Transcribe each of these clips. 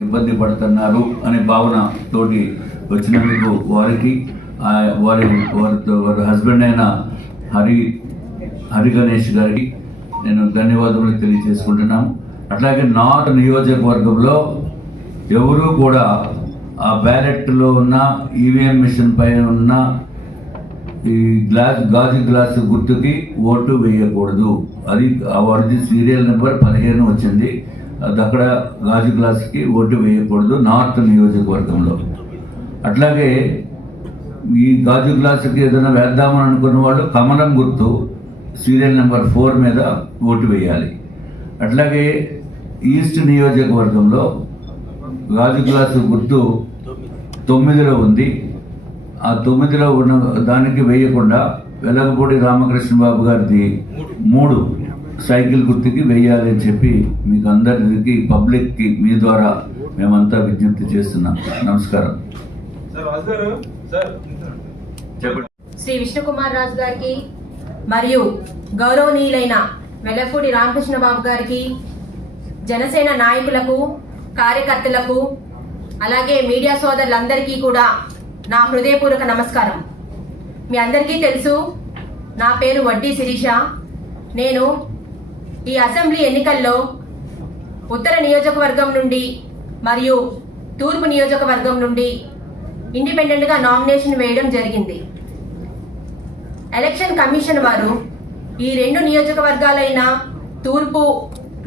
ఇబ్బంది పడుతున్నారు అనే భావన తోటి వచ్చినందుకు వారికి వారి వారితో వారి హస్బెండ్ అయిన హరి హరి గణేష్ గారికి నేను ధన్యవాదములు తెలియజేసుకుంటున్నాను అట్లాగే నార్త్ నియోజకవర్గంలో ఎవరూ కూడా ఆ బ్యాలెట్లో ఉన్న ఈవీఎం మిషన్ పైన ఉన్న ఈ గ్లాస్ గాజు గ్లాసు గుర్తుకి ఓటు వేయకూడదు. అది వారిది సీరియల్ నెంబర్ పదిహేను వచ్చింది. అక్కడ గాజు గ్లాస్కి ఓటు వేయకూడదు నార్త్ నియోజకవర్గంలో. అట్లాగే ఈ గాజు గ్లాసుకి ఏదైనా వేద్దామని అనుకున్న వాళ్ళు కమలం గుర్తు సీరియల్ నెంబర్ ఫోర్ మీద ఓటు వేయాలి. అట్లాగే ఈస్ట్ నియోజకవర్గంలో గాజు గ్లాసు గుర్తు తొమ్మిదిలో ఉంది. ఆ తొమ్మిదిలో ఉన్న దానికి వేయకుండా వెలగపూడి రామకృష్ణ బాబు గారిది మూడు. సైకిల్ గుర్తుకి వేయాలి అని చెప్పి మీకు అందరికి పబ్లిక్కి మీ ద్వారా మేమంతా విజ్ఞప్తి చేస్తున్నాం. నమస్కారం. చెప్పండి. శ్రీ విష్ణుకుమార్ రాజు గారికి మరియు గౌరవనీయులైన వెల్లపూడి రామకృష్ణ బాబు గారికి జనసేన నాయకులకు కార్యకర్తలకు అలాగే మీడియా సోదరులందరికీ కూడా నా హృదయపూర్వక నమస్కారం. మీ అందరికీ తెలుసు నా పేరు వడ్డీ శిరీష. నేను ఈ అసెంబ్లీ ఎన్నికల్లో ఉత్తర నియోజకవర్గం నుండి మరియు తూర్పు నియోజకవర్గం నుండి ఇండిపెండెంట్గా నామినేషన్ వేయడం జరిగింది. ఎలక్షన్ కమిషన్ వారు ఈ రెండు నియోజకవర్గాలైన తూర్పు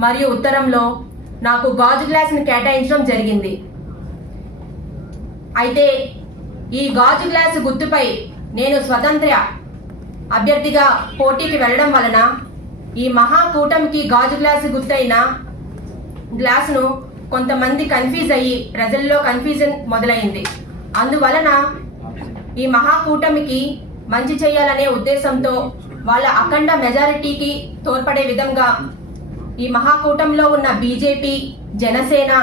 మరియు ఉత్తరంలో నాకు గాజు గ్లాస్ని కేటాయించడం జరిగింది. అయితే ఈ గాజు గ్లాస్ గుర్తుపై నేను స్వతంత్ర అభ్యర్థిగా పోటీకి వెళ్ళడం వలన ఈ మహాకూటమికి గాజు గ్లాసు గుర్తైన గ్లాసును కొంతమంది కన్ఫ్యూజ్ అయ్యి ప్రజల్లో కన్ఫ్యూజన్ మొదలైంది. అందువలన ఈ మహాకూటమికి మంచి చేయాలనే ఉద్దేశంతో వాళ్ళ అఖండ మెజారిటీకి తోడ్పడే విధంగా ఈ మహాకూటమిలో ఉన్న బీజేపీ జనసేన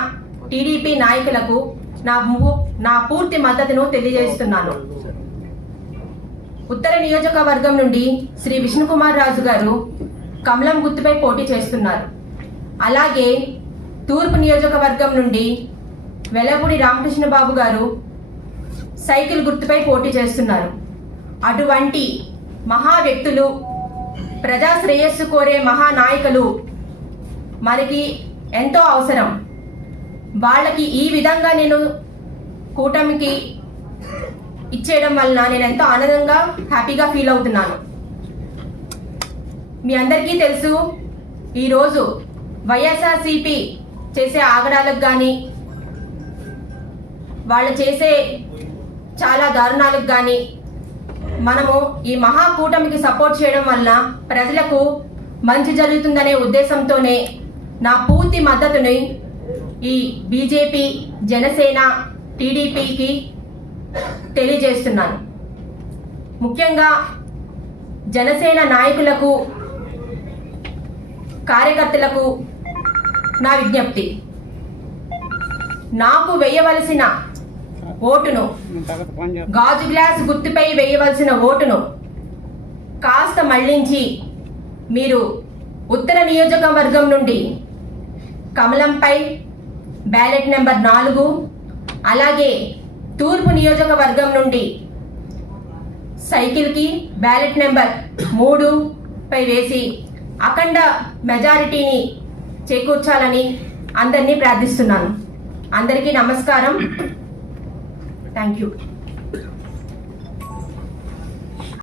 టీడీపీ నాయకులకు నా నా పూర్తి మద్దతును తెలియజేస్తున్నాను. ఉత్తర నియోజకవర్గం నుండి శ్రీ విష్ణుకుమార్ రాజు గారు కమలం గుర్తుపై పోటీ చేస్తున్నారు. అలాగే తూర్పు నియోజకవర్గం నుండి వెలపూడి రామకృష్ణ బాబు గారు సైకిల్ గుర్తుపై పోటీ చేస్తున్నారు. అటువంటి మహా వ్యక్తులు ప్రజా శ్రేయస్సు కోరే మహానాయకులు మనకి ఎంతో అవసరం. వాళ్ళకి ఈ విధంగా నేను కూటమికి ఇచ్చేయడం వలన నేను ఎంతో ఆనందంగా హ్యాపీగా ఫీల్ అవుతున్నాను. మీ అందరికీ తెలుసు ఈరోజు వైఎస్ఆర్సిపి చేసే ఆగడాలకు కానీ వాళ్ళు చేసే చాలా దారుణాలకు కానీ మనము ఈ మహాకూటమికి సపోర్ట్ చేయడం వలన ప్రజలకు మంచి జరుగుతుందనే ఉద్దేశంతోనే నా పూర్తి మద్దతుని ఈ బీజేపీ జనసేన టీడీపీకి తెలియజేస్తున్నాను. ముఖ్యంగా జనసేన నాయకులకు కార్యకర్తలకు నా విజ్ఞప్తి. నాకు వేయవలసిన ఓటును గాజు గ్లాస్ గుర్తుపై వేయవలసిన ఓటును కాస్త మళ్ళించి మీరు ఉత్తర నియోజకవర్గం నుండి కమలంపై బ్యాలెట్ నెంబర్ నాలుగు అలాగే తూర్పు నియోజకవర్గం నుండి సైకిల్కి బ్యాలెట్ నెంబర్ మూడు పై వేసి అఖండ మెజారిటీని చేకూర్చాలని అందరినీ ప్రార్థిస్తున్నాను. అందరికీ నమస్కారం. Thank you